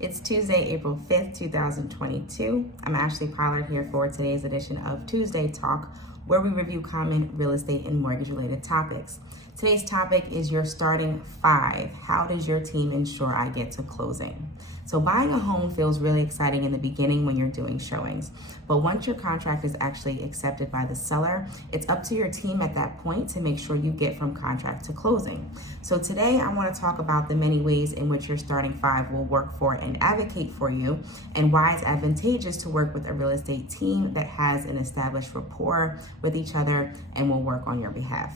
It's Tuesday, April 5th, 2022. I'm Ashley Pollard here for today's edition of Tuesday Talk, where we review common real estate and mortgage related topics. Today's topic is your starting five. How does your team ensure I get to closing? So buying a home feels really exciting in the beginning when you're doing showings. But once your contract is actually accepted by the seller, it's up to your team at that point to make sure you get from contract to closing. So today I want to talk about the many ways in which your starting five will work for and advocate for you, and why it's advantageous to work with a real estate team that has an established rapport with each other and will work on your behalf.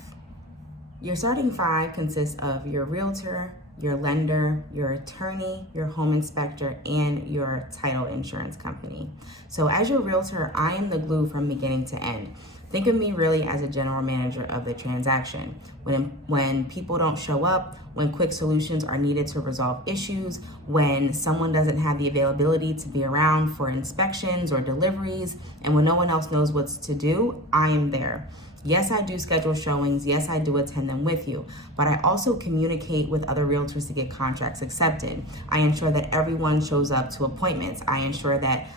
Your starting five consists of your realtor, your lender, your attorney, your home inspector, and your title insurance company. So as your realtor, I am the glue from beginning to end. Think of me really as a general manager of the transaction. When people don't show up, when quick solutions are needed to resolve issues, when someone doesn't have the availability to be around for inspections or deliveries, and when no one else knows what to do, I am there. Yes, I do schedule showings. Yes, I do attend them with you, but I also communicate with other realtors to get contracts accepted. I ensure that everyone shows up to appointments. I ensure that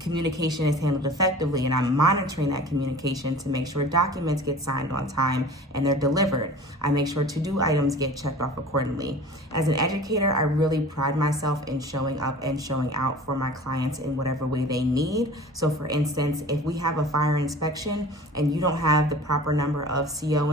communication is handled effectively, and I'm monitoring that communication to make sure documents get signed on time and they're delivered. I make sure to-do items get checked off accordingly. As an educator, I really pride myself in showing up and showing out for my clients in whatever way they need. So for instance, if we have a fire inspection and you don't have the proper number of CO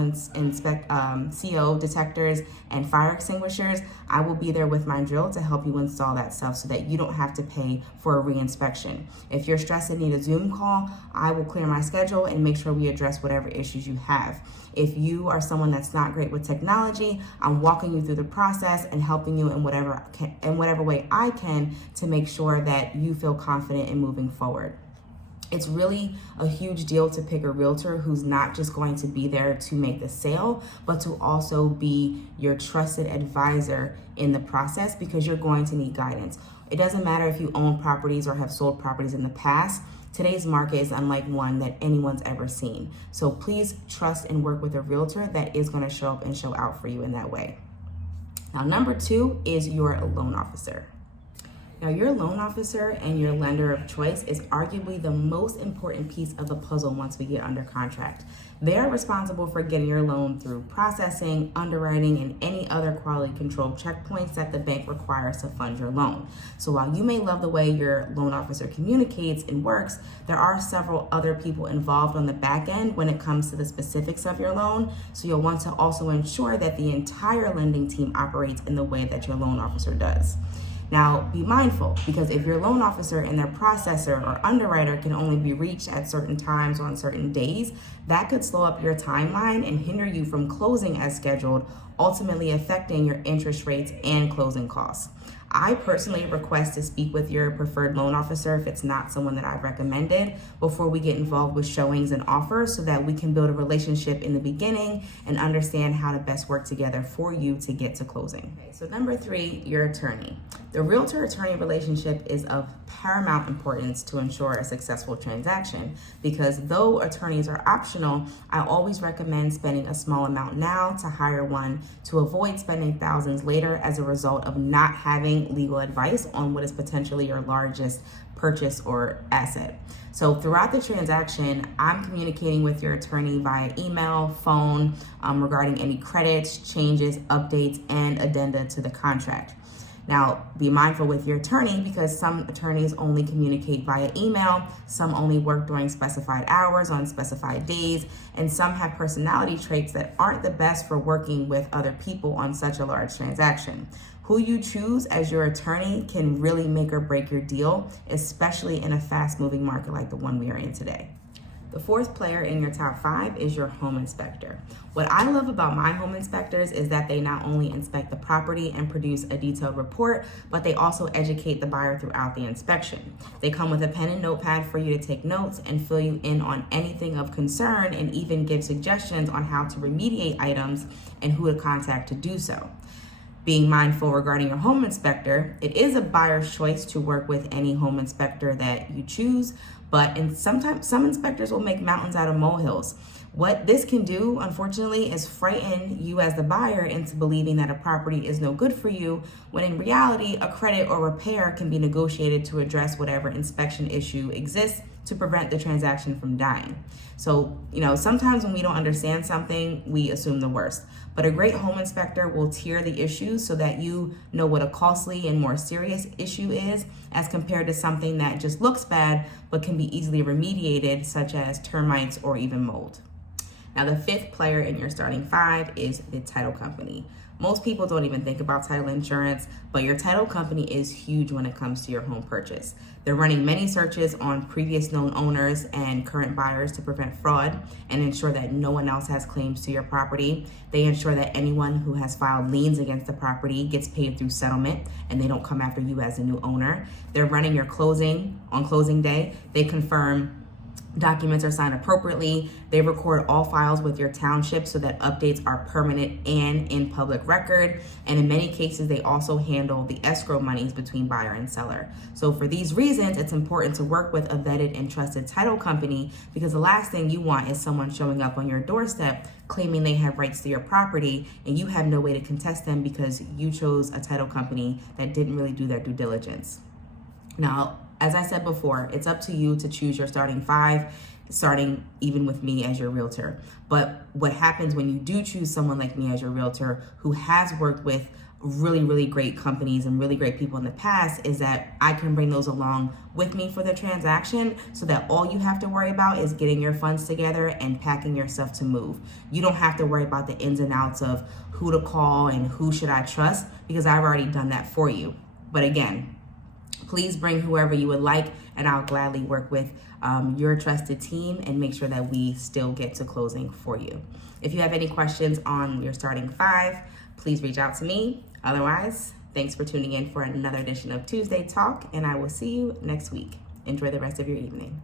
detectors and fire extinguishers, I will be there with my drill to help you install that stuff so that you don't have to pay for a reinspection. If you're stressed and need a Zoom call, I will clear my schedule and make sure we address whatever issues you have. If you are someone that's not great with technology, I'm walking you through the process and helping you in whatever way I can to make sure that you feel confident in moving forward. It's really a huge deal to pick a realtor who's not just going to be there to make the sale, but to also be your trusted advisor in the process, because you're going to need guidance. It doesn't matter if you own properties or have sold properties in the past. Today's market is unlike one that anyone's ever seen. So please trust and work with a realtor that is going to show up and show out for you in that way. Now, number two is your loan officer. Now, your loan officer and your lender of choice is arguably the most important piece of the puzzle once we get under contract. They are responsible for getting your loan through processing, underwriting, and any other quality control checkpoints that the bank requires to fund your loan. So while you may love the way your loan officer communicates and works, there are several other people involved on the back end when it comes to the specifics of your loan. So you'll want to also ensure that the entire lending team operates in the way that your loan officer does. Now, be mindful, because if your loan officer and their processor or underwriter can only be reached at certain times on certain days, that could slow up your timeline and hinder you from closing as scheduled, ultimately affecting your interest rates and closing costs. I personally request to speak with your preferred loan officer if it's not someone that I've recommended before we get involved with showings and offers, so that we can build a relationship in the beginning and understand how to best work together for you to get to closing. Okay, so number three, your attorney. The realtor-attorney relationship is of paramount importance to ensure a successful transaction, because though attorneys are optional, I always recommend spending a small amount now to hire one to avoid spending thousands later as a result of not having legal advice on what is potentially your largest purchase or asset. So throughout the transaction, I'm communicating with your attorney via email, phone, regarding any credits, changes, updates, and addenda to the contract. Now, be mindful with your attorney, because some attorneys only communicate via email, some only work during specified hours on specified days, and some have personality traits that aren't the best for working with other people on such a large transaction. Who you choose as your attorney can really make or break your deal, especially in a fast-moving market like the one we are in today. The fourth player in your top five is your home inspector. What I love about my home inspectors is that they not only inspect the property and produce a detailed report, but they also educate the buyer throughout the inspection. They come with a pen and notepad for you to take notes and fill you in on anything of concern, and even give suggestions on how to remediate items and who to contact to do so. Being mindful regarding your home inspector, it is a buyer's choice to work with any home inspector that you choose, but sometimes some inspectors will make mountains out of molehills. What this can do, unfortunately, is frighten you as the buyer into believing that a property is no good for you, when in reality, a credit or repair can be negotiated to address whatever inspection issue exists to prevent the transaction from dying. So, sometimes when we don't understand something, we assume the worst. But a great home inspector will tier the issues so that you know what a costly and more serious issue is, as compared to something that just looks bad but can be easily remediated, such as termites or even mold. Now, the fifth player in your starting five is the title company. Most people don't even think about title insurance, but your title company is huge when it comes to your home purchase. They're running many searches on previous known owners and current buyers to prevent fraud and ensure that no one else has claims to your property. They ensure that anyone who has filed liens against the property gets paid through settlement and they don't come after you as a new owner. They're running your closing on closing day. They confirm documents are signed appropriately. They record all files with your township so that updates are permanent and in public record. And in many cases, they also handle the escrow monies between buyer and seller. So for these reasons, it's important to work with a vetted and trusted title company, because the last thing you want is someone showing up on your doorstep claiming they have rights to your property and you have no way to contest them because you chose a title company that didn't really do their due diligence. Now, as I said before, it's up to you to choose your starting five, starting even with me as your realtor. But what happens when you do choose someone like me as your realtor who has worked with really, really great companies and really great people in the past is that I can bring those along with me for the transaction, so that all you have to worry about is getting your funds together and packing your stuff to move. You don't have to worry about the ins and outs of who to call and who should I trust, because I've already done that for you. But again, please bring whoever you would like, and I'll gladly work with your trusted team and make sure that we still get to closing for you. If you have any questions on your starting five, please reach out to me. Otherwise, thanks for tuning in for another edition of Tuesday Talk, and I will see you next week. Enjoy the rest of your evening.